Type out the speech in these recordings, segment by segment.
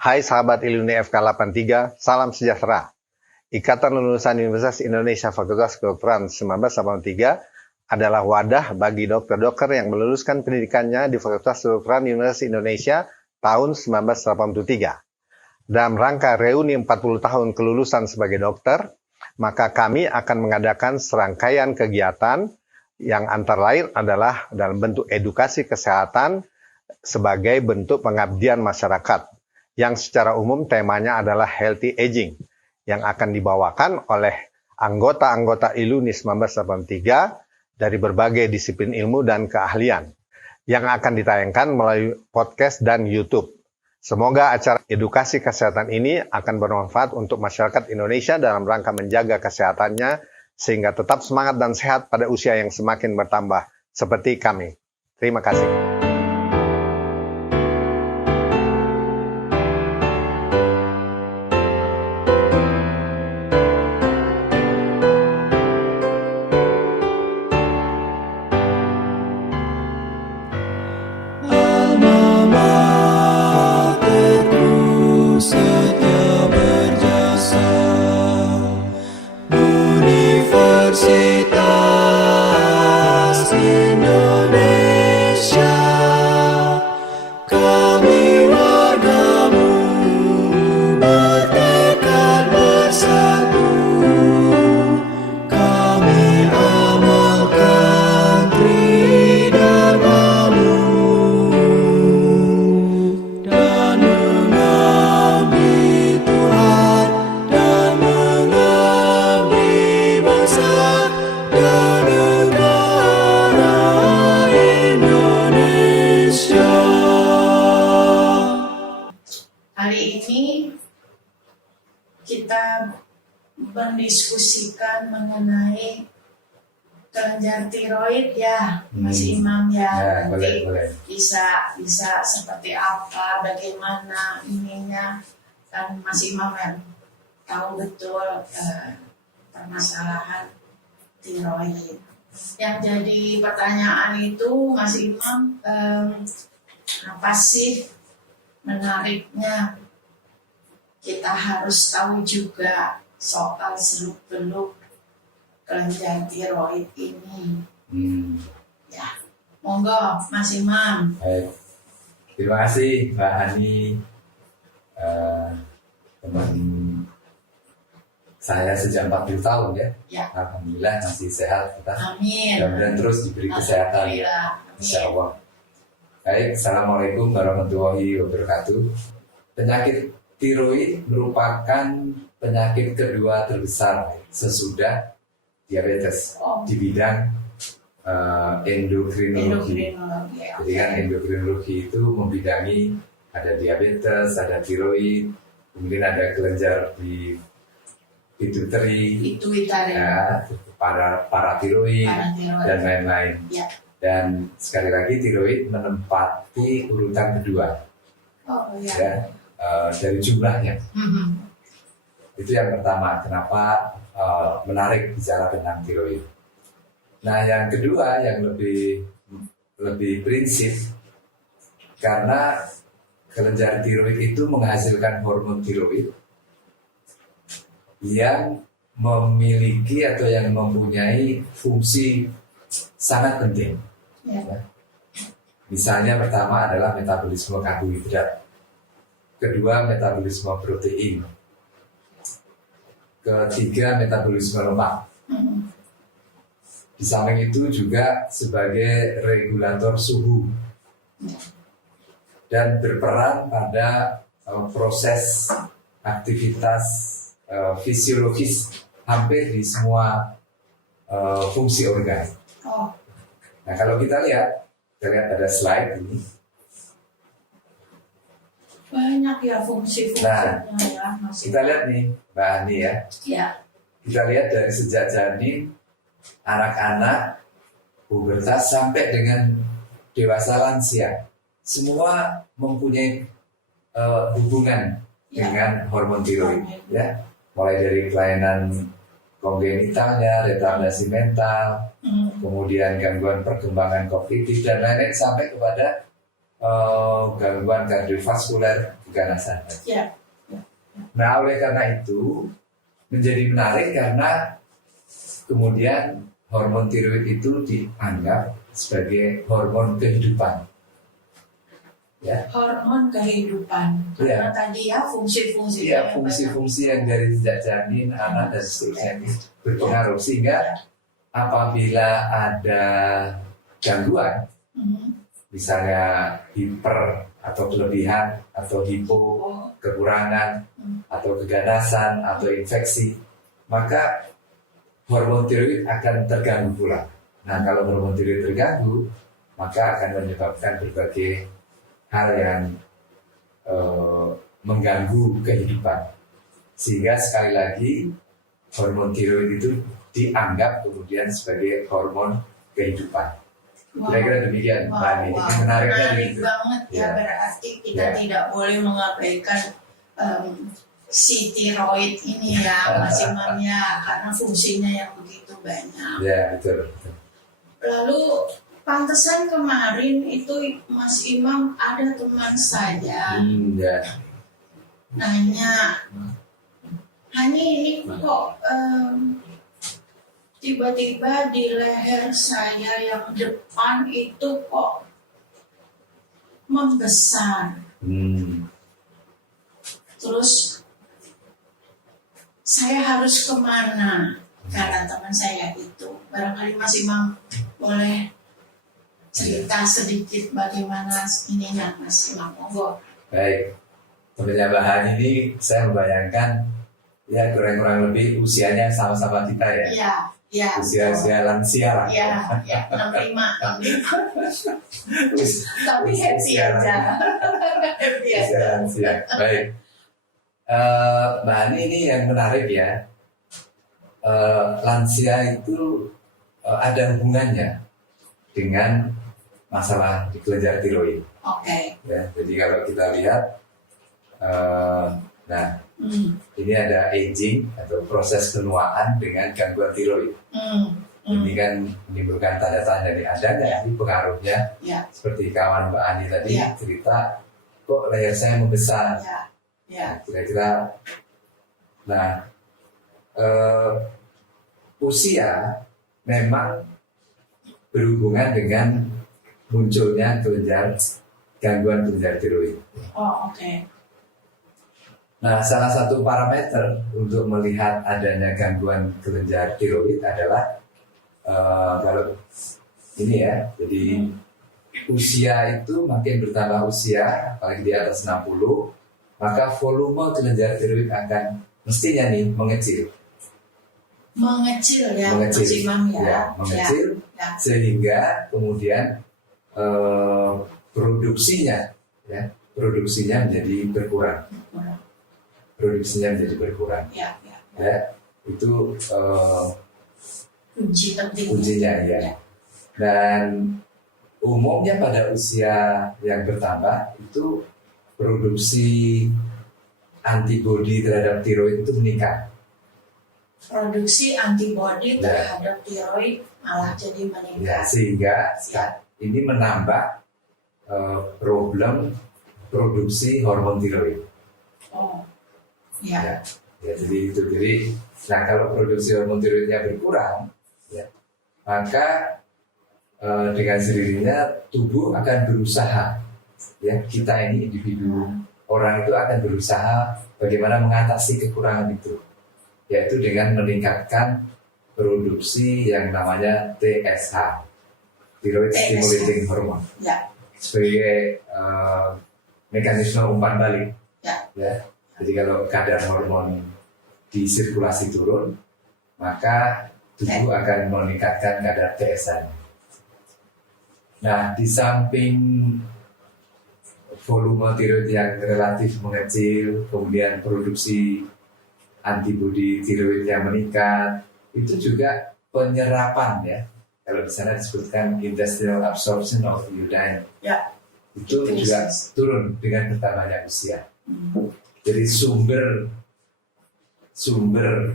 Hai sahabat Iluni FK83, salam sejahtera. Ikatan Lulusan Universitas Indonesia Fakultas Kedokteran 1983 adalah wadah bagi dokter-dokter yang meluluskan pendidikannya di Fakultas Kedokteran Universitas Indonesia tahun 1983. Dalam rangka reuni 40 tahun kelulusan sebagai dokter, maka kami akan mengadakan serangkaian kegiatan yang antara lain adalah dalam bentuk edukasi kesehatan sebagai bentuk pengabdian masyarakat, yang secara umum temanya adalah healthy aging, yang akan dibawakan oleh anggota-anggota ILUNI 1983 dari berbagai disiplin ilmu dan keahlian, yang akan ditayangkan melalui podcast dan YouTube. Semoga acara edukasi kesehatan ini akan bermanfaat untuk masyarakat Indonesia dalam rangka menjaga kesehatannya, sehingga tetap semangat dan sehat pada usia yang semakin bertambah, seperti kami. Terima kasih. Hari ini kita mendiskusikan mengenai kelenjar tiroid ya, Mas Imam ya. Nanti boleh. Bisa seperti apa, bagaimana ininya, kan Mas Imam yang tahu betul permasalahan tiroid. Yang jadi pertanyaan itu, Mas Imam, apa sih menariknya kita harus tahu juga soal seluk-beluk kelenjar tiroid ini. Ya, monggo Mas Imam. Baik. Terima kasih Mbak Hani, teman saya sejak 40 tahun ya. Alhamdulillah masih sehat kita. Amin. Mudah-mudahan terus diberi kesehatan. Insya Allah. Baik, Assalamualaikum warahmatullahi wabarakatuh. Penyakit tiroid merupakan penyakit kedua terbesar sesudah diabetes di bidang endokrinologi. Jadi kan endokrinologi itu membidangi ada diabetes, ada tiroid, kemudian ada kelenjar di pituitari, ya, paratiroid, dan lain-lain. Ya. Dan sekali lagi tiroid menempati urutan kedua ya, dari jumlahnya. Itu yang pertama, kenapa menarik bicara tentang tiroid. Nah yang kedua yang lebih prinsip, karena kelenjar tiroid itu menghasilkan hormon tiroid yang memiliki atau yang mempunyai fungsi sangat penting. Ya. Misalnya pertama adalah metabolisme karbohidrat, kedua metabolisme protein, ketiga metabolisme lemak. Di samping itu juga sebagai regulator suhu dan berperan pada proses aktivitas fisiologis hampir di semua fungsi organ. Nah kalau kita lihat pada slide ini, banyak ya fungsi-fungsinya. Nah, kita lihat nih Mbak Ani ya. Kita lihat dari sejak janin, anak-anak, pubertas sampai dengan dewasa lansia, semua mempunyai hubungan dengan hormon tiroid ya. Mulai dari kelainan kongenitalnya, retardasi mental, kemudian gangguan perkembangan kognitif dan lain-lain sampai kepada gangguan kardiovaskuler, keganasan. Ya. Nah, oleh karena itu menjadi menarik karena kemudian hormon tiroid itu dianggap sebagai hormon kehidupan. Ya. Hormon kehidupan. Karena tadi ya fungsi-fungsi. Iya, fungsi-fungsi yang dari sejak janin, anak dan seterusnya ini berpengaruh, sehingga apabila ada gangguan, misalnya hiper atau kelebihan atau hipo, kekurangan atau keganasan atau infeksi, maka hormon tiroid akan terganggu pula. Nah, kalau hormon tiroid terganggu, maka akan menyebabkan berbagai hal yang mengganggu kehidupan. Sehingga sekali lagi hormon tiroid itu dianggap kemudian sebagai hormon kehidupan. Kira-kira demikian, Mbak Ani. Menariknya Menarik banget ya, berarti kita tidak boleh mengabaikan si tiroid ini ya, Mas Imam ya, karena fungsinya yang begitu banyak. Ya, betul. Lalu pantesan kemarin itu Mas Imam ada teman saya Ya. nanya, Hani ini kok tiba-tiba di leher saya yang depan itu kok membesar. Terus saya harus kemana? Kata teman saya itu. Barangkali Mas Imam boleh cerita sedikit bagaimana ininya, Mas Imam. Monggo. Baik, temannya Mbak Hani ini saya membayangkan ya kurang-kurang lebih usianya sama-sama kita ya. Iya, iya. Usia lansia lah. Iya, iya, 65. Tapi happy aja. Happy Usia aja. lansia. Baik. Mbak Hani ini yang menarik ya. Lansia itu ada hubungannya dengan masalah di kelenjar tiroid. Oke. Ya, jadi kalau kita lihat, nah ini ada aging atau proses penuaan dengan gangguan tiroid. Ini kan menimbulkan tanda-tanda dari ada nggak sih pengaruhnya? Ya. Seperti kawan Mbak Ani tadi Ya. cerita, kok leher saya membesar. Ya. Ya. Kira-kira, nah usia memang berhubungan dengan munculnya gangguan kelenjar tiroid. Oh, oke. Nah, salah satu parameter untuk melihat adanya gangguan kelenjar tiroid adalah kalau ini ya, jadi usia itu makin bertambah usia, apalagi di atas 60, maka volume kelenjar tiroid akan mestinya nih mengecil. Mengecil ya, Mengecil. Mas Imam ya. Ya, mengecil, Ya. sehingga kemudian produksinya menjadi berkurang. Produksinya menjadi berkurang. Ya, ya. Ya, itu Kunci penting. kuncinya ya. Dan umumnya pada usia yang bertambah itu produksi antibodi terhadap tiroid itu meningkat. Produksi antibodi terhadap tiroid malah jadi Ya, meningkat. sehingga ini menambah problem produksi hormon tiroid. Oh, ya. Ya, jadi itu. Jadi, nah kalau produksi hormon tiroidnya berkurang, ya, maka dengan sendirinya tubuh akan berusaha, ya, kita ini individu orang itu akan berusaha bagaimana mengatasi kekurangan itu, yaitu dengan meningkatkan produksi yang namanya TSH, thyroid stimulating hormone, Ya. sebagai mekanisme umpan balik. Ya. Ya. Jadi kalau kadar hormon di sirkulasi turun, maka tubuh akan meningkatkan kadar TSH. Nah, di samping volume tiroid yang relatif mengecil, kemudian produksi antibodi tiroid yang meningkat, itu juga penyerapan ya. Kalau di sana disebutkan intestinal absorption of iodine, Ya. itu juga turun dengan bertambahnya usia. Jadi sumber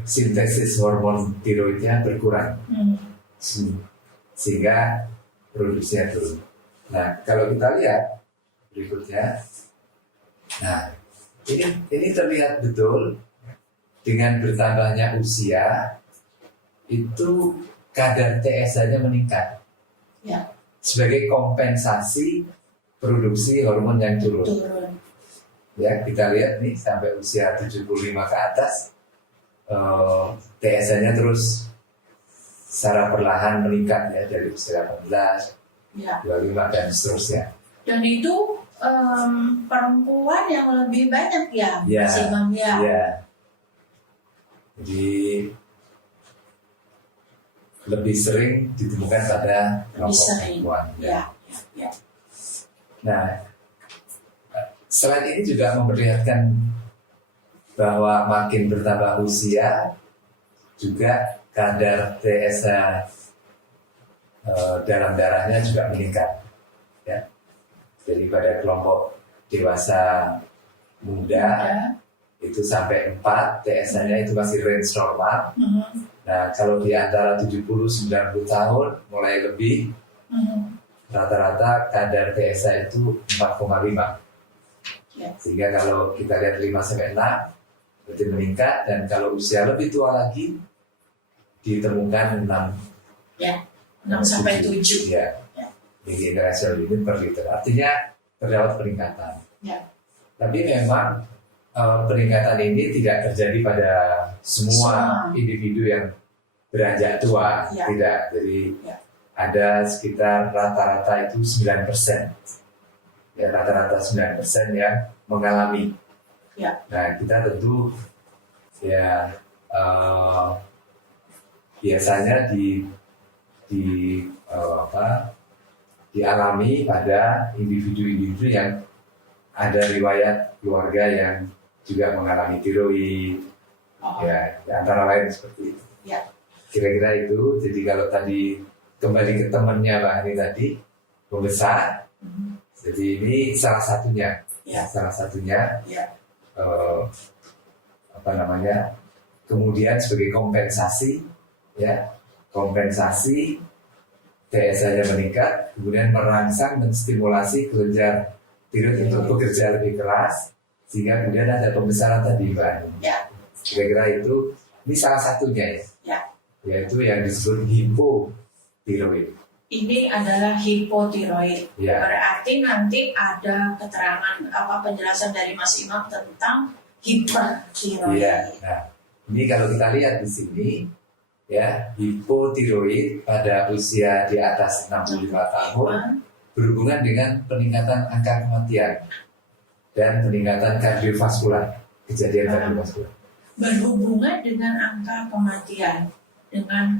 sintesis hormon tiroidnya berkurang, sehingga produksinya turun. Nah, kalau kita lihat berikutnya, nah ini terlihat betul dengan bertambahnya usia itu kadar TSH-nya meningkat. Ya. Sebagai kompensasi produksi hormon yang turun. Ya, kita lihat nih sampai usia 75 ke atas TSH-nya terus secara perlahan meningkat ya dari usia 18, ya. 25 dan seterusnya. Dan itu perempuan yang lebih banyak ya, Ya, Mas Imam ya. Ya. Jadi lebih sering ditemukan pada kelompok perempuan. Ya. Nah, selain ini juga memperlihatkan bahwa makin bertambah usia juga kadar TSH dalam darahnya juga meningkat. Ya. Jadi pada kelompok dewasa muda itu sampai 4 TSH-nya itu masih range normal. Nah, kalau di antara 70-90 tahun mulai lebih, rata-rata kadar TSH itu 4,5. Ya. Sehingga kalau kita lihat 5-6 berarti meningkat, dan kalau usia lebih tua lagi ditemukan 6. Ya, 6-7. Ya. Di international unit per liter. Artinya terdapat peningkatan. Ya. Tapi memang peningkatan ini tidak terjadi pada semua individu yang beranjak tua, Ya. tidak. Jadi Ya. ada sekitar rata-rata itu 9%. Ya, rata-rata 9% yang mengalami. Ya. Nah, kita tentu ya biasanya dialami pada individu-individu yang ada riwayat keluarga yang juga mengalami tiroid, ya, antara lain seperti itu. Ya. Kira-kira itu. Jadi kalau tadi kembali ke temannya Mbak Hani tadi, pembesar. Jadi ini salah satunya. Ya. Salah satunya. Ya. Kemudian sebagai kompensasi, ya, kompensasi TSH-nya meningkat, kemudian merangsang dan stimulasi kelenjar tiroid untuk bekerja lebih keras, sehingga kemudian ada pembesaran tadi, Mbak Ani. Ya. Kira-kira itu, ini salah satunya ya, Ya. yaitu yang disebut hipotiroid. Ini adalah hipotiroid. Ya. Berarti nanti ada keterangan penjelasan dari Mas Imam tentang hipertiroid. Ya. Nah, ini kalau kita lihat di sini, ya, hipotiroid pada usia di atas 65 tahun berhubungan dengan peningkatan angka kematian dan peningkatan kardiovaskular, kejadian kardiovaskular. Berhubungan dengan angka kematian dengan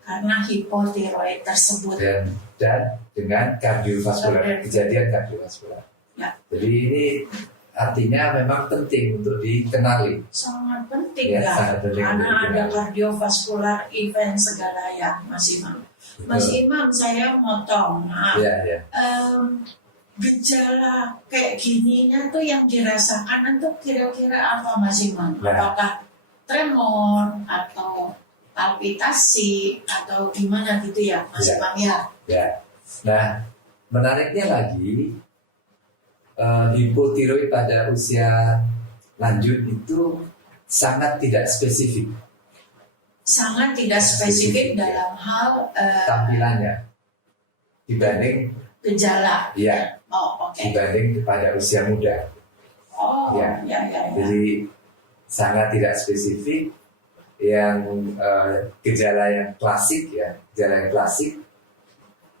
karena hipotiroid tersebut dan dengan kardiovaskular, kejadian kardiovaskular. Ya. Jadi ini artinya memang penting untuk dikenali. Sangat penting Ya, sangat penting karena untuk ada kardiovaskular event segala ya, Mas Imam. Mas Imam, saya motong, maaf. Ya. Gejala kayak gininya tuh yang dirasakan itu kira-kira apa, Mas Imam? Ya. Apakah tremor atau palpitasi atau gimana gitu ya, Mas Ya. Imam ya? Ya. Nah, menariknya lagi, hipotiroid pada usia lanjut itu sangat tidak spesifik. Sangat tidak spesifik dalam hal Tampilannya dibanding gejala. ya Oh, oke. dibanding kepada usia muda. Oh, Ya. ya. Jadi sangat tidak spesifik. Yang gejala yang klasik, ya, gejala yang klasik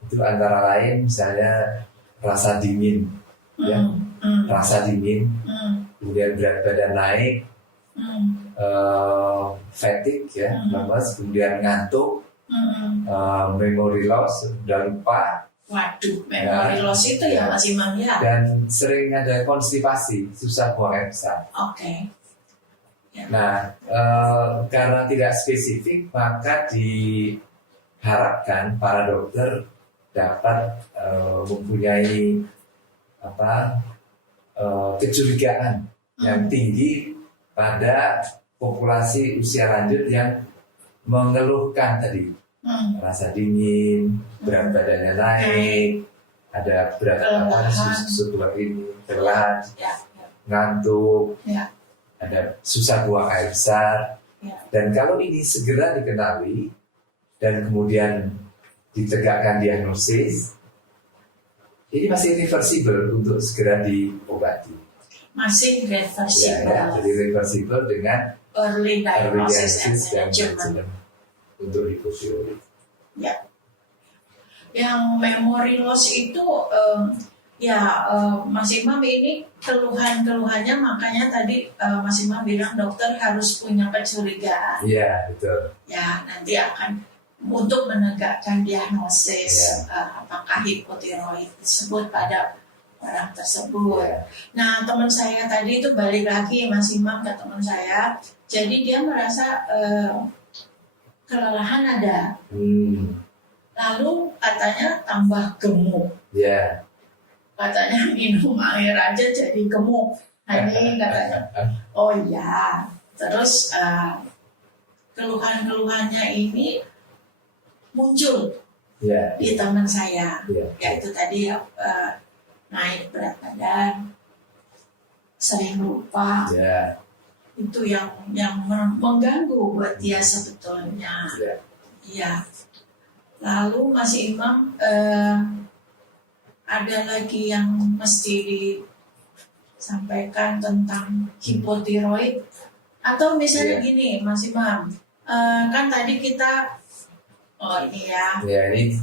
itu antara lain misalnya rasa dingin, ya, rasa dingin, kemudian berat badan naik, fatigue, ya, lemas, kemudian ngantuk, memory loss, udah lupa. Waduh, memory loss itu ya, Mas Imam ya. Dan sering ada konstipasi, susah buang air besar. Oke. Nah, karena tidak spesifik, maka diharapkan para dokter dapat mempunyai kecurigaan yang tinggi pada populasi usia lanjut yang mengeluhkan tadi rasa dingin, berat badannya naik, ada berat kelelahan, kelelahan. ngantuk, Ya. ada susah buang air besar. Ya. Dan kalau ini segera dikenali dan kemudian ditegakkan diagnosis, ini masih reversible untuk segera diobati. Masih reversible. Jadi reversible dengan Early diagnosis and dan management. management untuk hipotiroid. Ya. Yang memory loss itu Mas Imam ini keluhannya, makanya tadi Mas Imam bilang dokter harus punya kecurigaan. Iya, betul. Ya, nanti akan untuk menegakkan diagnosis apakah hipotiroid tersebut pada orang tersebut. Ya. Nah, teman saya tadi itu balik lagi Mas Imam ke teman saya, jadi dia merasa kelelahan ada, lalu katanya tambah gemuk, Ya. katanya minum air aja jadi gemuk. Nah, ini katanya, oh iya, terus keluhan-keluhannya ini muncul Ya. di teman saya, Ya. yaitu tadi naik berat badan, sering lupa, Ya. itu yang mengganggu buat dia sebetulnya. Ya. Iya. Lalu Mas Imam ada lagi yang mesti disampaikan tentang hipotiroid, atau misalnya gini Mas Imam, kan tadi kita ini ya. Ya, ini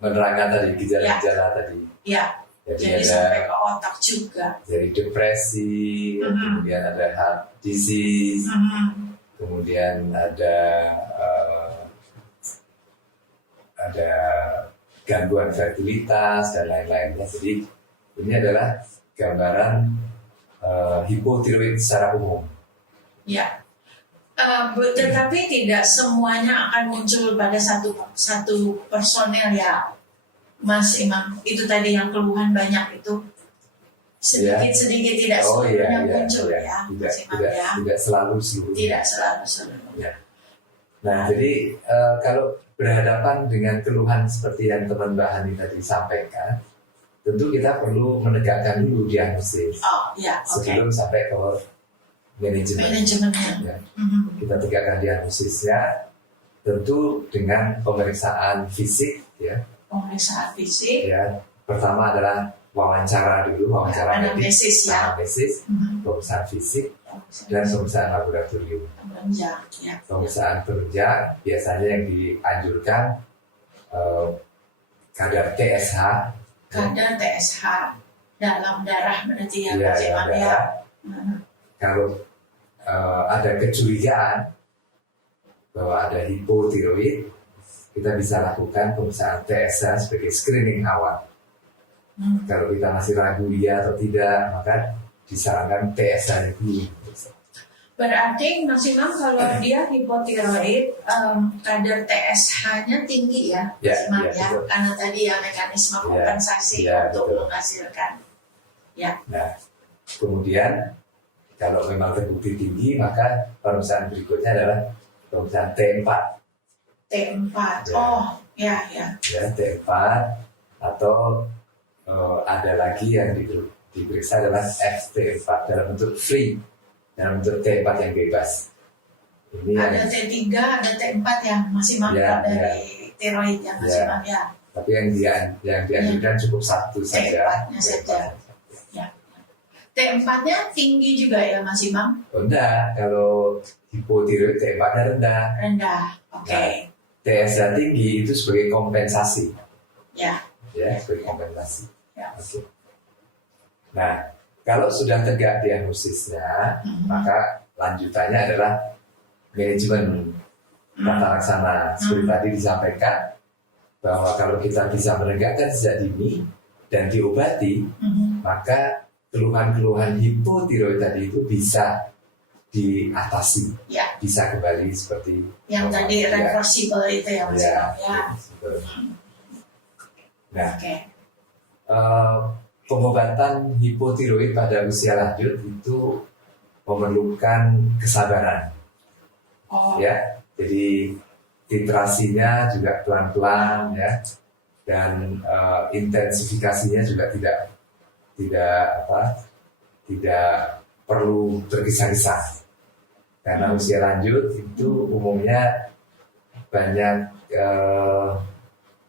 menerangkan tadi gejala-gejala tadi. Ya. Jadi Jadi ada sampai ke otak juga. dari depresi, kemudian ada heart disease, kemudian ada gangguan fertilitas dan lain-lainnya. Jadi ini adalah gambaran hipotiroid secara umum. Ya. Tetapi tidak semuanya akan muncul pada satu personel ya, Mas Imam. Itu tadi yang keluhan banyak itu sedikit tidak semuanya muncul ya, Mas Imam ya. Tidak selalu seluruhnya. Tidak selalu seluruhnya. Ya. Nah, jadi kalau berhadapan dengan keluhan seperti yang teman Mbak Hani tadi sampaikan, tentu kita perlu menegakkan dulu diagnosis Oh ya, oke. sebelum sampai ke manajemennya. Ya. Kita tegakkan diagnosisnya, tentu dengan pemeriksaan fisik, ya. Pemeriksaan fisik, Ya, pertama adalah wawancara dulu, wawancara anamnesis ya. anamnesis, pemeriksaan fisik, dan pemeriksaan laboratorium. Penunjang, ya. Pemeriksaan penunjang biasanya yang dianjurkan kadar TSH. Kadar TSH dalam darah berarti ya, Ya, Mas Imam ya. darah. Kalau ada kecurigaan bahwa ada hipotiroid, kita bisa lakukan pemeriksaan TSH sebagai screening awal. Kalau kita masih ragu iya atau tidak, maka disarankan TSH dulu. Berarti Mas Imam kalau dia hipotiroid, kadar TSH-nya tinggi ya, Ya, Mas Imam ya, ya, betul. karena tadi ya mekanisme kompensasi ya, untuk betul. menghasilkan. Nah, kemudian kalau memang terbukti tinggi, maka pemeriksaan berikutnya adalah pemeriksaan T4. T4, Ya. oh ya ya. Ya, T4 atau ada lagi yang diperiksa adalah FT4 dalam bentuk free, dalam bentuk T4 yang bebas. Ini Ada T3, ada T4 yang masih mangkrak Ya, dari tiroid yang masih Ya. ya. tapi yang dianjurkan cukup satu saja. T4-nya saja. T4-nya tinggi juga ya Mas Imam? Oh, enggak, kalau hipotiroid T4-nya rendah. Rendah, oke. Nah. TSH tinggi itu sebagai kompensasi. Ya. Ya, sebagai kompensasi. Ya. Oke. Nah, kalau sudah tegak diagnosisnya, maka lanjutannya adalah manajemen tata laksana. Seperti tadi disampaikan bahwa kalau kita bisa menegakkan sejak dini dan diobati, maka keluhan-keluhan hipotiroid tadi itu bisa diatasi, Ya. bisa kembali seperti Yang tadi ya. reversible itu ya Mas Imam ya. Betul. Nah, Oke. pengobatan hipotiroid pada usia lanjut itu memerlukan kesabaran, Oh, ya. Jadi titrasinya juga pelan-pelan, ya, dan intensifikasinya juga tidak tidak perlu tergesa-gesa karena usia lanjut itu umumnya banyak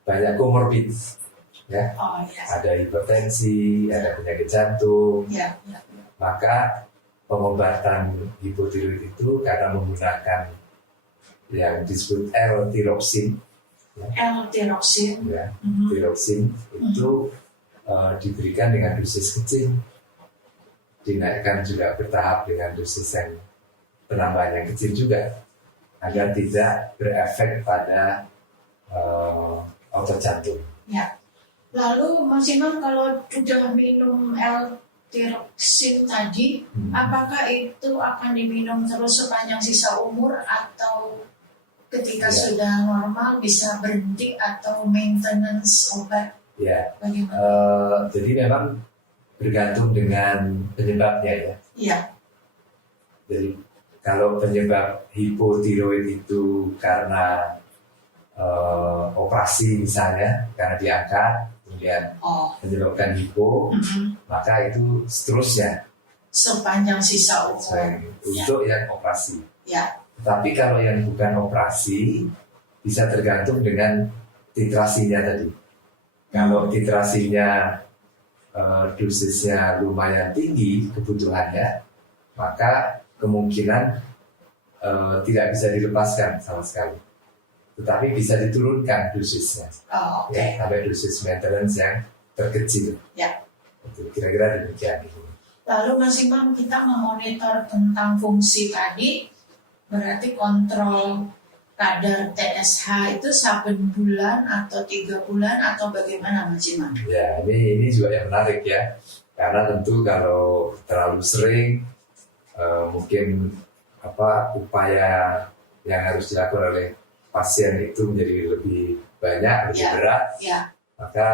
banyak komorbid, ya. Oh ya. Ada hipertensi, ada penyakit jantung. Ya, ya. Maka pengobatan hipotiroid itu karena menggunakan yang disebut L-tiroksin, L-tiroksin. ya, tiroksin itu diberikan dengan dosis kecil, dinaikkan juga bertahap dengan dosis yang penambahan yang kecil juga agar tidak berefek pada otot jantung. Ya. Lalu Mas Imam kalau sudah minum L-tiroksin tadi, apakah itu akan diminum terus sepanjang sisa umur atau ketika Ya. sudah normal bisa berhenti atau maintenance obat? Ya, Bagaimana? jadi memang bergantung dengan penyebabnya, ya. Iya. Jadi kalau penyebab hipotiroid itu karena operasi misalnya, karena diangkat kemudian Oh. menyebabkan hipo, maka itu seterusnya Sepanjang sisa umur. untuk yang operasi. Ya. Tapi kalau yang bukan operasi bisa tergantung dengan titrasinya tadi. Kalau titrasinya dosisnya lumayan tinggi kebutuhannya, maka kemungkinan tidak bisa dilepaskan sama sekali. Tetapi bisa diturunkan dosisnya, Oh, oke. ya, sampai dosis maintenance yang terkecil. Ya. Itu kira-kira demikian. Lalu Mas Imam, kita memonitor tentang fungsi tadi, berarti kontrol kadar TSH itu saben bulan atau 3 bulan atau bagaimana Mas Imam? Ya, ini juga yang menarik, ya, karena tentu kalau terlalu sering mungkin upaya yang harus dilakukan oleh pasien itu menjadi lebih banyak, lebih Ya. berat. Ya, Maka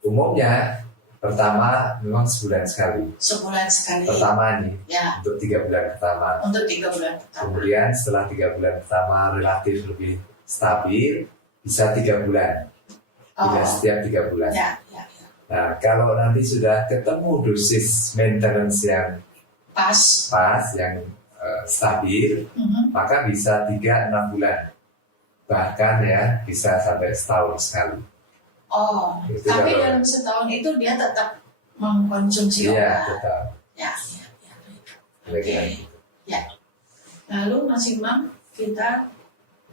umumnya pertama memang sebulan sekali. sebulan sekali. Pertama nih, Ya, untuk 3 bulan pertama. untuk 3 bulan pertama. Kemudian setelah 3 bulan pertama relatif lebih stabil, bisa 3 bulan. Tidak setiap 3 bulan. Ya, ya, ya. Nah, kalau nanti sudah ketemu dosis maintenance yang Pas. yang stabil, maka bisa 3-6 bulan. Bahkan ya bisa sampai setahun sekali. Oh, Itu tapi kalau- dalam setahun itu dia tetap mengkonsumsi Iya, obat. tetap. Ya, ya, ya. Kira-kira Oke. gitu. Ya. Lalu Mas Imam, kita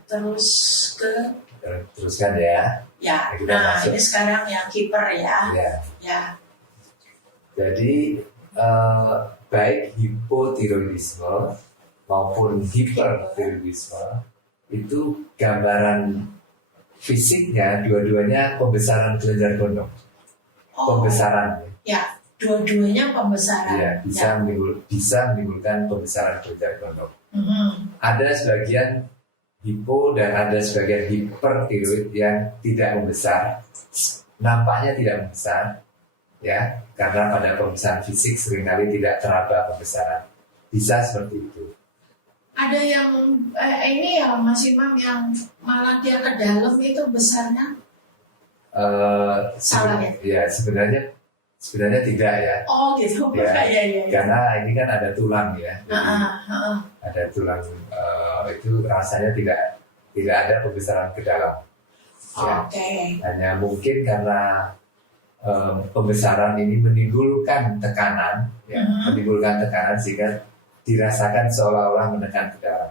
terus ke Teruskan ya. ya. Kita Nah, masuk. ini sekarang yang kiper ya. Ya. Ya. Jadi baik hipotiroidisme maupun hipertiroidisme itu gambaran fisiknya dua-duanya pembesaran kelenjar gondok. Oh, Pembesaran, ya. Dua-duanya pembesaran. ya, bisa menimbulkan pembesaran kelenjar gondok. Mhm. Ada sebagian hipo dan ada sebagian hipertiroid yang tidak membesar, nampaknya tidak membesar, ya, karena pada pembesaran fisik seringkali tidak teraba pembesaran. Bisa seperti itu. Ada yang ini ya Mas Imam yang malah dia ke dalam itu besarnya. Salah ya? Ya sebenarnya tidak, ya. Oh gitu. Ya. Ya. Karena ini kan ada tulang, ya. Jadi ada tulang, itu rasanya tidak ada pembesaran ke dalam. Ya. Oke. Hanya mungkin karena pembesaran ini menimbulkan tekanan, ya, menimbulkan tekanan sehingga dirasakan seolah-olah menekan ke dalam,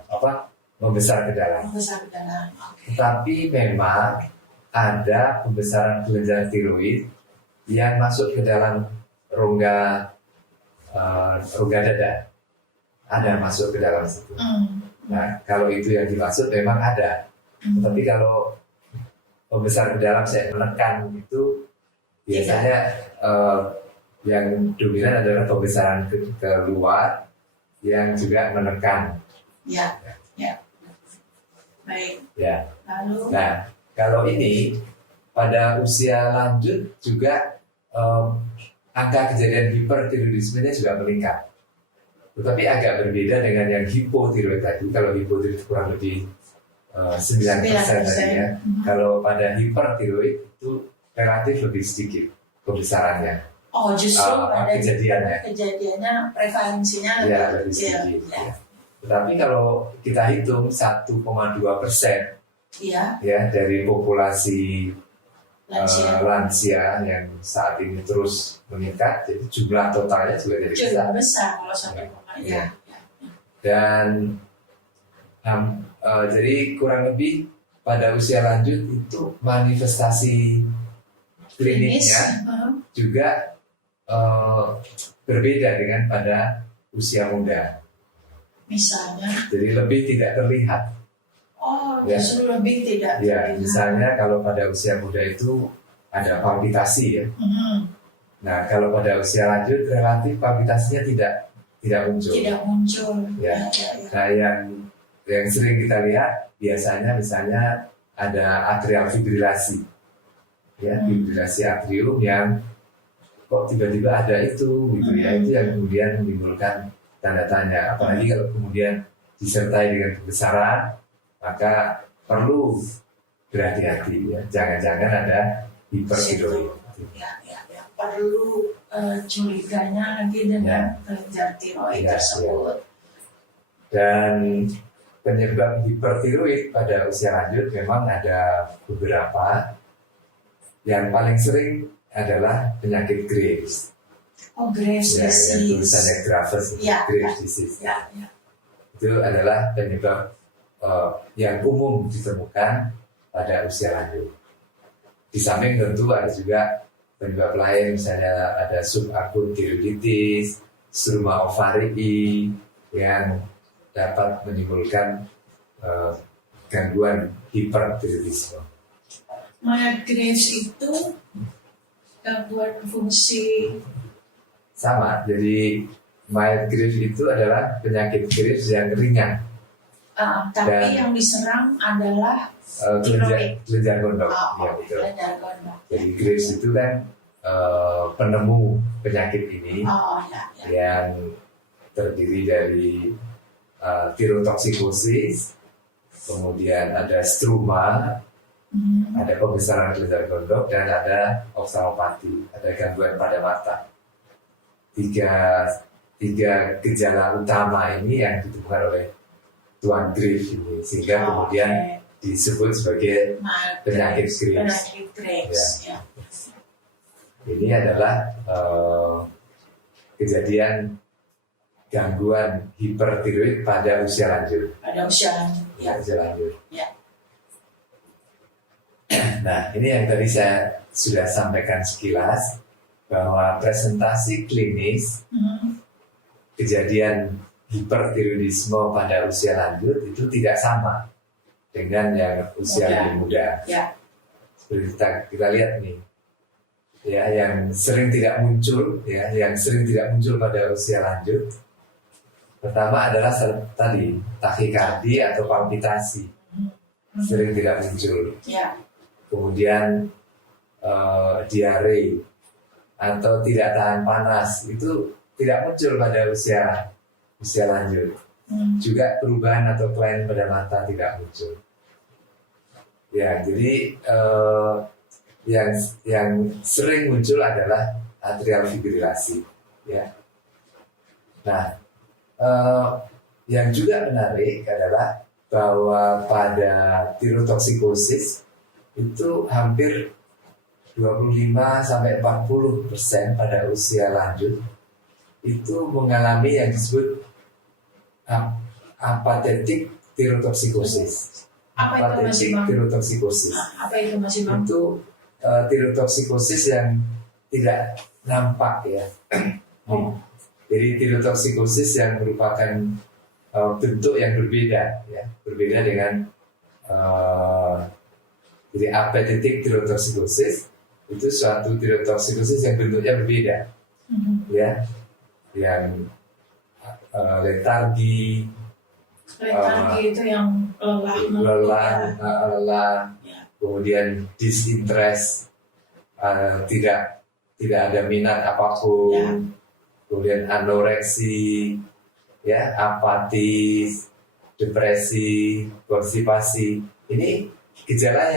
membesar ke dalam. Besar ke dalam. Oke. Tapi memang ada pembesaran kelenjar tiroid yang masuk ke dalam rongga dada. Ada masuk ke dalam situ. Nah, kalau itu yang dimaksud memang ada. Tapi kalau pembesar ke dalam saya menekan itu biasanya yang dominan adalah pembesaran ke luar yang juga menekan. Ya. Baik. Ya. Lalu. Nah, kalau ini pada usia lanjut juga angka kejadian hipertiroidismenya juga meningkat. Tetapi agak berbeda dengan yang hipotiroid tadi. Kalau hipotiroid kurang lebih 9% tadi, ya. Kalau pada hipertiroid itu relatif lebih sedikit pembesarannya. Oh, justru pada kejadiannya prevalensinya ya, lebih lebih kecil. sedikit. Ya. Tetapi kalau kita hitung 1,2% Iya, ya dari populasi lansia. yang saat ini terus meningkat, jadi jumlah totalnya juga jadi besar. Cukup besar kalau satu koma. Ya. Dan jadi kurang lebih pada usia lanjut itu manifestasi klinisnya juga berbeda dengan pada usia muda. Misalnya, jadi lebih tidak terlihat. oh, justru lebih tidak Ya, terlihat. misalnya kalau pada usia muda itu ada palpitasi ya. Nah, kalau pada usia lanjut relatif palpitasinya tidak muncul. Tidak muncul. Ya. Nah, yang sering kita lihat biasanya misalnya ada atrial fibrilasi. Ya, fibrilasi atrium yang kok tiba-tiba ada itu gitu ya. Itu yang kemudian menimbulkan tanda tanya. Apalagi kalau kemudian disertai dengan kebesaran, maka perlu berhati-hati ya. Jangan-jangan ada hipertiroid. Ya. Perlu curiganya lagi dengan kelenjar tiroid tersebut. Dan penyebab hipertiroid pada usia lanjut memang ada beberapa. Yang paling sering adalah penyakit Graves. Oh, Graves disease. Yang tulisannya Graves, Graves disease. Ya. Itu adalah penyebab yang umum ditemukan pada usia lanjut. Di samping tentu ada juga penyebab lain, misalnya ada subakut tiroiditis, struma ovarii yang dapat menimbulkan gangguan hipertiroidisme. Myasthenia Graves itu gangguan fungsi Sama, jadi Myasthenia Graves itu adalah penyakit Graves yang ringan. Tapi yang diserang adalah kelenjar gondok. Ya, betul. Kelenjar gondok. Jadi Graves itu kan penemu penyakit ini yang terdiri dari tirotoksikosis, kemudian ada struma, ada pembesaran kelenjar gondok, dan ada ophthalmopati, ada gangguan pada mata. Tiga gejala utama ini yang ditemukan oleh Tuan Graves ini, sehingga kemudian disebut sebagai penyakit Graves. Ya. Ini adalah kejadian gangguan hipertiroid pada usia lanjut. Usia lanjut. Ya. Nah, ini yang tadi saya sudah sampaikan sekilas, bahwa presentasi klinis kejadian hipertiroidisme pada usia lanjut itu tidak sama dengan yang usia lebih muda. Ya. Seperti kita lihat nih, ya, yang sering tidak muncul pada usia lanjut. Pertama adalah tadi takikardi atau palpitasi, sering tidak muncul. Ya. Kemudian diare atau tidak tahan panas itu tidak muncul pada usia lanjut. Juga perubahan atau kelainan pada mata tidak muncul. Ya, jadi yang sering muncul adalah atrial fibrilasi. Ya. Nah, yang juga menarik adalah bahwa pada tirotoksikosis itu hampir 25-40% pada usia lanjut itu mengalami yang disebut apathetic tirotoksikosis. Apathetic tirotoksikosis. Apa itu Mas Imam? Itu tirotoksikosis yang tidak nampak ya. Jadi tirotoksikosis yang merupakan bentuk yang berbeda ya, berbeda dengan jadi apathetic tirotoksikosis itu suatu tirotoksikosis yang bentuknya berbeda, ya, yang letargi itu yang lelah, ya. Kemudian disinterest, tidak ada minat apapun, ya. Kemudian anoreksi, ya, apatis, depresi, konstipasi. Ini gejala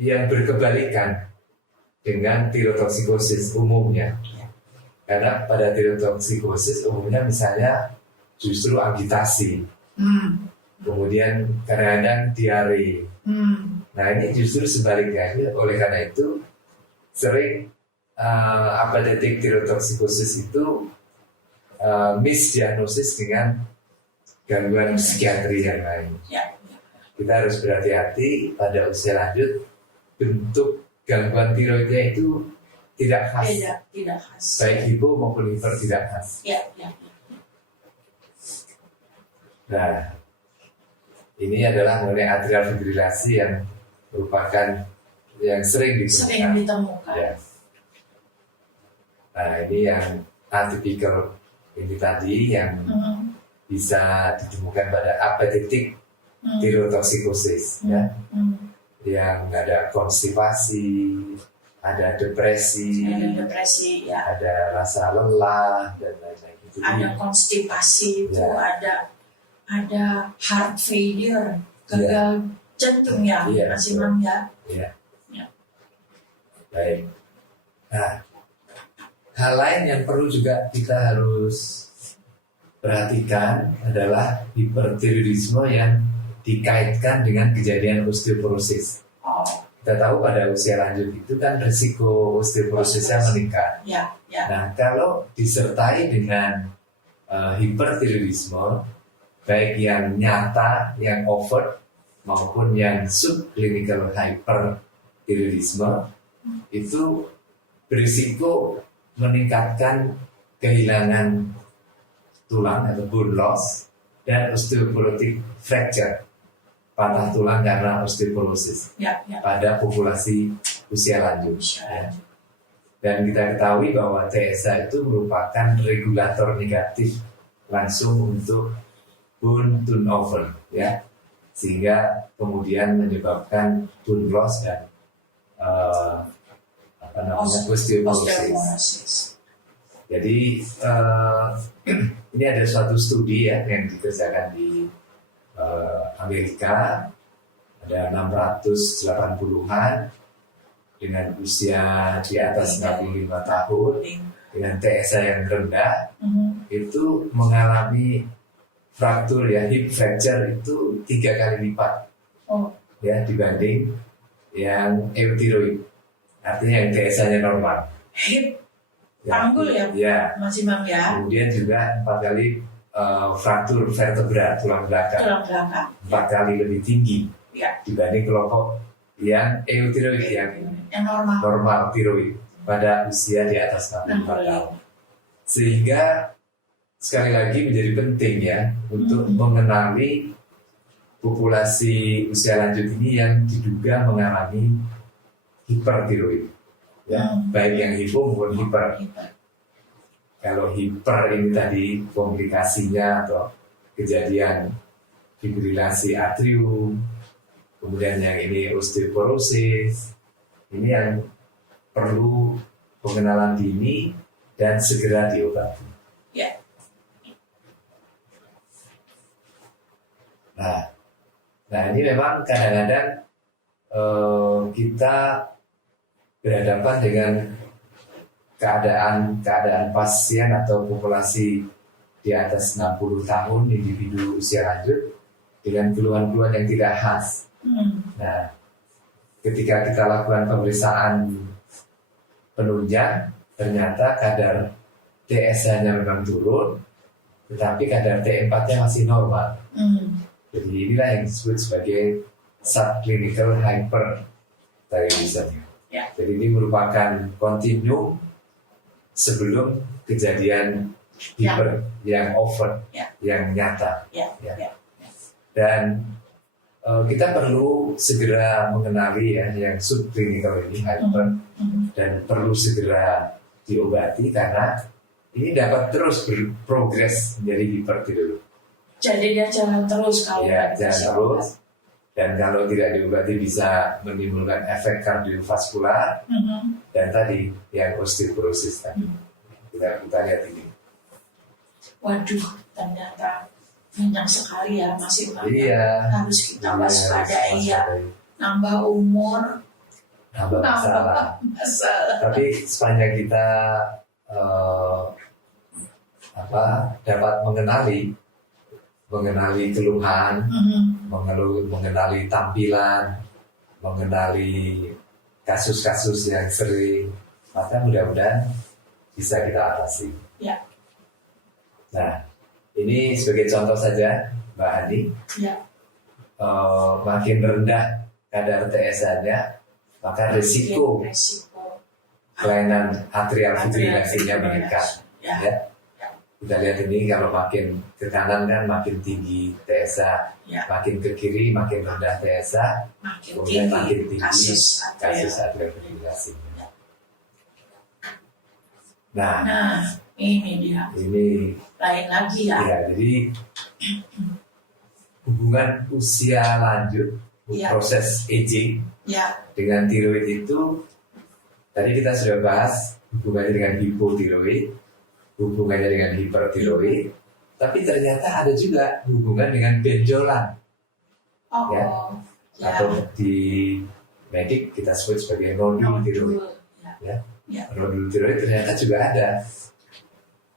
yang berkebalikan dengan tirotoksikosis umumnya. Karena pada tirotoksikosis umumnya misalnya justru agitasi, kemudian kadang-kadang diare. Nah ini justru sebaliknya. Oleh karena itu sering apathetic tirotoksikosis itu misdiagnosis dengan gangguan psikiatri yang lain. Kita harus berhati-hati pada usia lanjut, bentuk gangguan tiroidnya itu tidak khas. Tidak khas. Baik hipo maupun hiper tidak khas. Nah, ini adalah mengenai atrial fibrilasi yang merupakan yang sering ditemukan. Ya. Nah, ini yang atypical ini tadi yang bisa ditemukan pada apathetic tirotoksikosis, ya, yang ada konstipasi, ada depresi, ada rasa lelah dan lain-lain. Ada konstipasi itu, ada heart failure, gagal jantung ya, Mas Imam ya. Baik. Nah, hal lain yang perlu juga kita harus perhatikan adalah hipertiroidisme yang dikaitkan dengan kejadian osteoporosis. Kita tahu pada usia lanjut itu kan risiko osteoporosisnya meningkat. Nah, kalau disertai dengan hipertiroidisme, baik yang nyata, yang overt, maupun yang subclinical hypertiroidisme, itu berisiko meningkatkan kehilangan tulang atau bone loss dan osteoporotic fracture, patah tulang karena osteoporosis pada populasi usia lanjut. Dan kita ketahui bahwa TSA itu merupakan regulator negatif langsung untuk bone turnover, ya, sehingga kemudian menyebabkan bone loss dan osteoporosis. Jadi ini ada suatu studi ya yang dikerjakan di Amerika, ada 680-an dengan usia di atas 65 tahun dengan TSA yang rendah, itu mengalami fraktur ya, hip fracture itu 3 kali lipat ya dibanding yang euthyroid, artinya yang TSA-nya normal. Hip panggul ya, Mas Imam ya. Kemudian juga 4 kali fraktur vertebra tulang belakang 4 kali lebih tinggi dibanding kelompok yang euthyroid yang normal tiroid pada usia di atas 65 tahun. Sehingga sekali lagi menjadi penting ya untuk mengenali populasi usia lanjut ini yang diduga mengalami hipertiroid, ya, baik yang hipo maupun hiper. Kalau hiper ini tadi komplikasinya atau kejadian fibrilasi atrium, kemudian yang ini osteoporosis, ini yang perlu pengenalan dini dan segera diobati. Nah ini memang kadang-kadang kita berhadapan dengan keadaan pasien atau populasi di atas 60 tahun, individu usia lanjut dengan keluhan-keluhan yang tidak khas. Nah, ketika kita lakukan pemeriksaan penunjang, ternyata kadar TSH-nya memang turun, tetapi kadar T4-nya masih normal. Jadi inilah yang disebut sebagai subclinical hyperthyroidism. Jadi ini merupakan kontinum sebelum kejadian hiper yang over, yang nyata. Dan kita perlu segera mengenali ya yang subclinical ini hyper dan perlu segera diobati karena ini dapat terus berprogres menjadi hipertiroid. Jadi dia jalan terus kalau jalan terus. Dan kalau tidak diobati bisa menimbulkan efek kardiovaskular dan tadi yang osteoporosis tadi. Kita lihat ini. Waduh, ternyata banyak sekali ya masih Iya. harus kita waspadai ya. Nambah umur, nambah masalah. Masalah. Tapi sepanjang kita dapat mengenali keluhan, mengenali tampilan, mengenali kasus-kasus yang sering, maka mudah-mudahan bisa kita atasi. Ya. Nah, ini sebagai contoh saja, Mbak Hani. Ya. Makin rendah kadar TSA-nya, maka risiko kelainan atrial fibrilasinya meningkat. Ya. Ya. Kita lihat ini kalau makin ke kanan kan makin tinggi TSA, Ya. makin ke kiri makin rendah TSA, kemudian makin tinggi kasus atrial fibrilasi. Nah, ini dia. Ini Lain lagi ya. ya, jadi hubungan usia lanjut, Ya. proses aging Ya. dengan tiroid itu tadi kita sudah bahas hubungannya dengan hipotiroid, hubungannya dengan hipertiroid, tapi ternyata ada juga hubungan dengan benjolan, Oh. Ya. Ya. atau di medik kita sebut sebagai nodul tiroid. Ya. Nodul tiroid ternyata juga ada.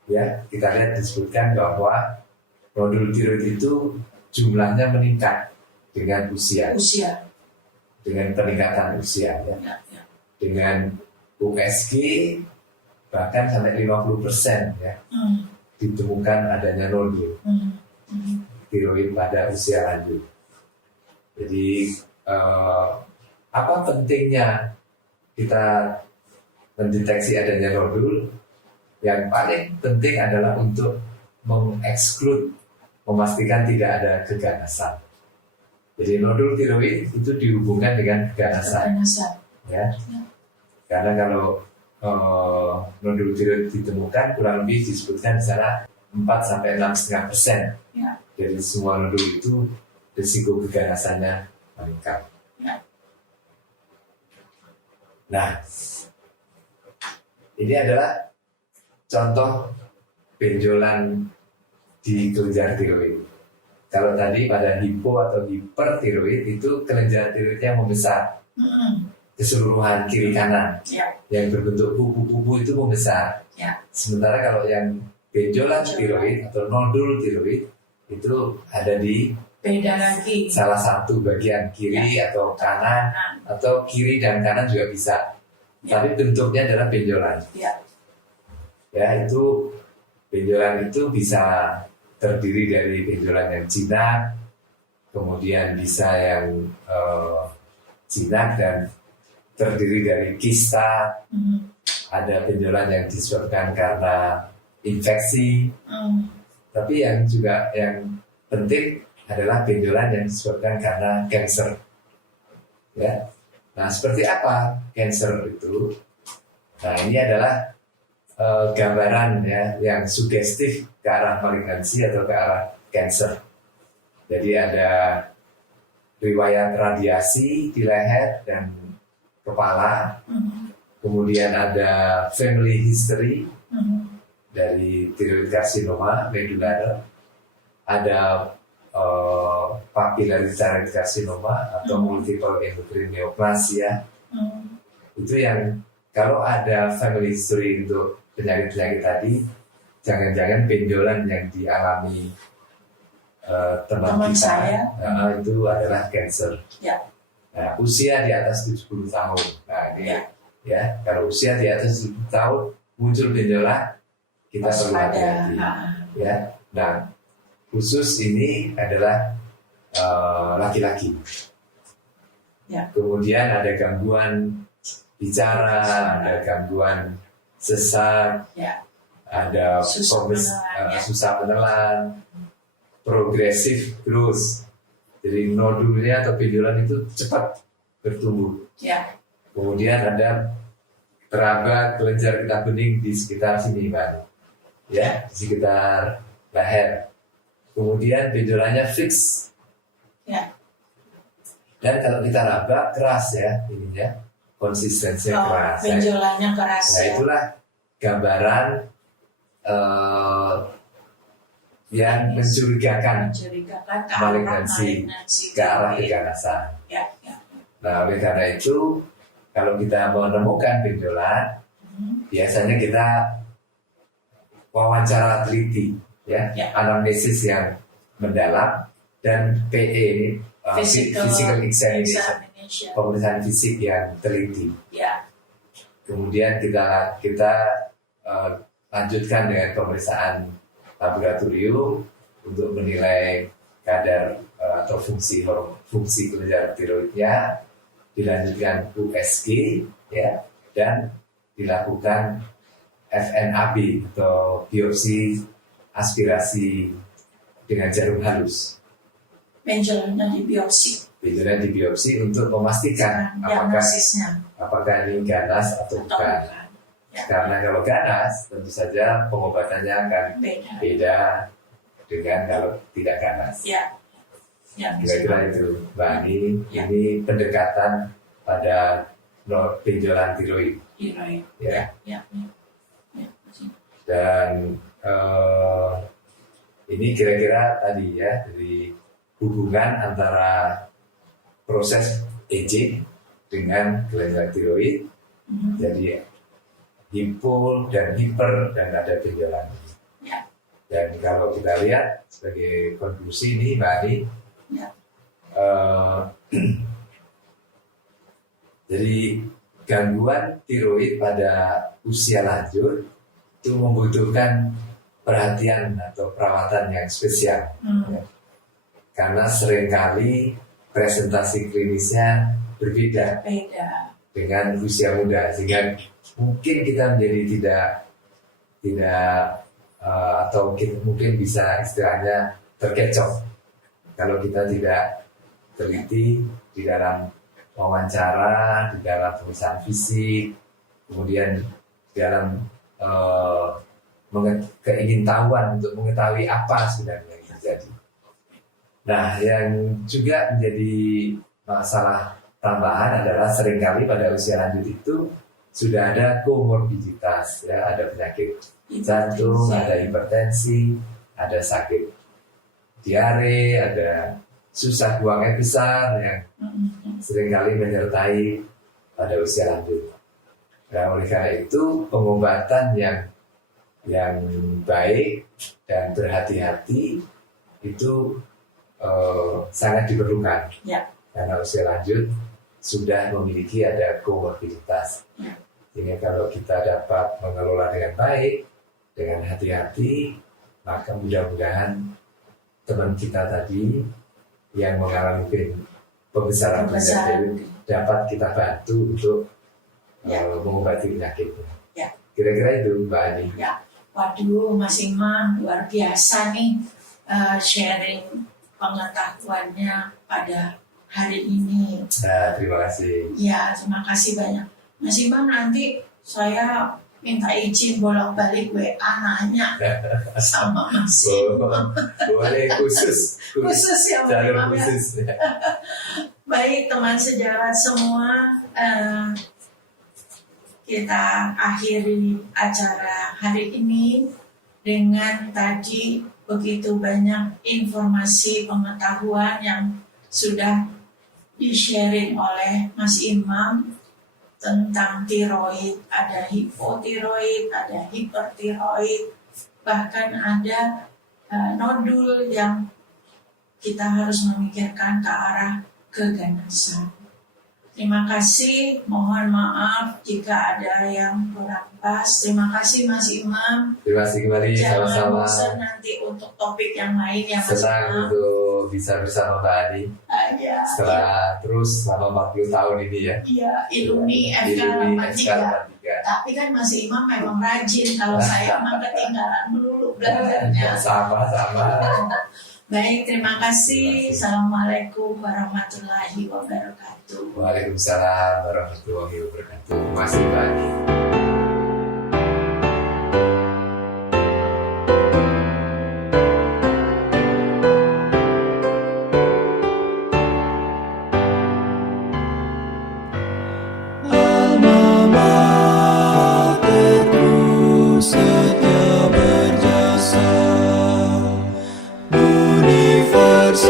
Ya, kita lihat disebutkan bahwa nodul tiroid itu jumlahnya meningkat dengan usia, dengan peningkatan usia, ya. Ya. Dengan USG bahkan sampai 50% ya ditemukan adanya nodul tiroid pada usia lanjut. Jadi apa pentingnya kita mendeteksi adanya nodul? Yang paling penting adalah untuk mengeksklud, memastikan tidak ada keganasan. Jadi nodul tiroid itu dihubungkan dengan keganasan. Ya. Karena kalau nodul tiroid ditemukan kurang lebih disebutkan di sana 4-6,5% Ya. dari semua nodul itu risiko keganasannya meningkat. Ya. Nah, ini adalah contoh benjolan di kelenjar tiroid. Kalau tadi pada hipo atau hipertiroid itu kelenjar tiroidnya membesar, keseluruhan kiri kanan, Ya. yang berbentuk kupu-kupu itu membesar. Ya. Sementara kalau yang benjolan tiroid atau nodul tiroid itu ada di Beda lagi. salah satu bagian kiri atau kanan, atau kiri dan kanan juga bisa. Ya. Tapi bentuknya adalah benjolan. Ya. Ya, itu benjolan itu bisa terdiri dari benjolan yang jinak, kemudian bisa yang jinak dan terdiri dari kista. Ada benjolan yang disebabkan karena infeksi, tapi yang juga yang penting adalah benjolan yang disebabkan karena kanker. Ya, nah seperti apa kanker itu? Nah, ini adalah gambaran ya yang sugestif ke arah malignansi atau ke arah kanker. Jadi ada riwayat radiasi di leher dan kepala, kemudian ada family history dari tiroid karsinoma medular, ada papillary thyroid carcinoma atau multiple endocrine neoplasia. Itu yang kalau ada family history untuk penyakit-penyakit tadi, jangan-jangan benjolan yang dialami teman kita itu adalah kanker. Ya. Nah, usia di atas 70 tahun. Nah, ini ya, kalau usia di atas 70 tahun muncul benjolan, kita perlu hati-hati. Ya. Nah, khusus ini adalah laki-laki. Ya. Kemudian ada gangguan bicara, ada gangguan sesak, Ya. ada susah menelan, progresif growth. Jadi nodulnya atau benjolan itu cepat bertumbuh. Ya. Kemudian ada teraba kelenjar getah bening di sekitar sini, Pak. Ya, di sekitar leher. Kemudian benjolannya fix. Ya. Dan kalau kita raba keras ya, ininya konsistensinya keras. Benjolannya keras. Nah, itulah gambaran yang mencurigakan malignansi ke arah keganasan. Ya. Nah, oleh karena itu kalau kita menemukan benjolan, biasanya kita wawancara teliti, ya, anamnesis yang mendalam, dan PE, physical examination, pemeriksaan fisik yang teliti. Ya. Kemudian kita lanjutkan dengan pemeriksaan laboratorium untuk menilai kadar atau fungsi kelenjar tiroidnya, dilanjutkan USG, ya, dan dilakukan FNAB atau biopsi aspirasi dengan jarum halus. Benjolannya dibiopsi. Benjolan dibiopsi untuk memastikan apakah ini ganas atau bukan. Ya. Karena kalau ganas, tentu saja pengobatannya akan beda dengan kalau tidak ganas. Ya. Ya, Kira-kira itu, Mbak Ani. Ini pendekatan pada benjolan tiroid. Ya. Dan ini kira-kira tadi ya, dari hubungan antara proses aging dengan kelenjar tiroid. Jadi hipo dan hiper dan ada benjolan. Ya. Dan kalau kita lihat sebagai konklusi ini, Mbak Ani, Ya. Jadi gangguan tiroid pada usia lanjut itu membutuhkan perhatian atau perawatan yang spesial, ya. Karena seringkali presentasi klinisnya berbeda dengan usia muda, sehingga mungkin kita menjadi tidak atau mungkin bisa istilahnya terkecoh kalau kita tidak teliti di dalam wawancara, di dalam pemeriksaan fisik, kemudian di dalam keingintahuan untuk mengetahui apa sebenarnya yang terjadi. Nah, yang juga menjadi masalah tambahan adalah seringkali pada usia lanjut itu sudah ada komorbiditas, ya, ada penyakit jantung, ada hipertensi, ada sakit diare, ada susah buang air besar yang seringkali menyertai pada usia lanjut. Nah, oleh karena itu pengobatan yang baik dan berhati-hati itu sangat diperlukan. Ya. Karena usia lanjut sudah memiliki ada komorbiditas. Ya. Sehingga kalau kita dapat mengelola dengan baik, dengan hati-hati, maka mudah-mudahan teman kita tadi yang mengalami pembesaran kelenjar tiroid dapat kita bantu untuk mengobati penyakitnya. Ya. Kira-kira itu, Mbak Ani. Ya. Waduh, Mas Imam luar biasa nih sharing pengetahuannya pada hari ini. Nah, terima kasih. Ya, terima kasih banyak. Mas Imam, nanti saya minta izin bolak-balik WA nanya sama Mas Imam. Boleh khusus ya, Mas jalur Imam, ya. khusus. Baik teman sejarah semua, kita akhiri acara hari ini dengan tadi begitu banyak informasi pengetahuan yang sudah di-sharing oleh Mas Imam tentang tiroid, ada hipotiroid, ada hipertiroid, bahkan ada nodul yang kita harus memikirkan ke arah keganasan. Terima kasih, mohon maaf jika ada yang kurang pas. Terima kasih Mas Imam. Terima kasih kembali, Jangan sama-sama. bosan nanti untuk topik yang lain ya Mas Senang Imam. untuk bisa bersama Mbak Ani Ya, setelah terus selama 40 tahun ini ya. iya, Iluni FK Iluni 83. Tapi kan Mas Imam memang rajin, kalau saya emang ketinggalan dulu belajarnya. Sama-sama. Baik, terima kasih. Assalamualaikum warahmatullahi wabarakatuh. Waalaikumsalam warahmatullahi wabarakatuh. Terima kasih Mbak Ani. Alma materku setia berjasa, Universitas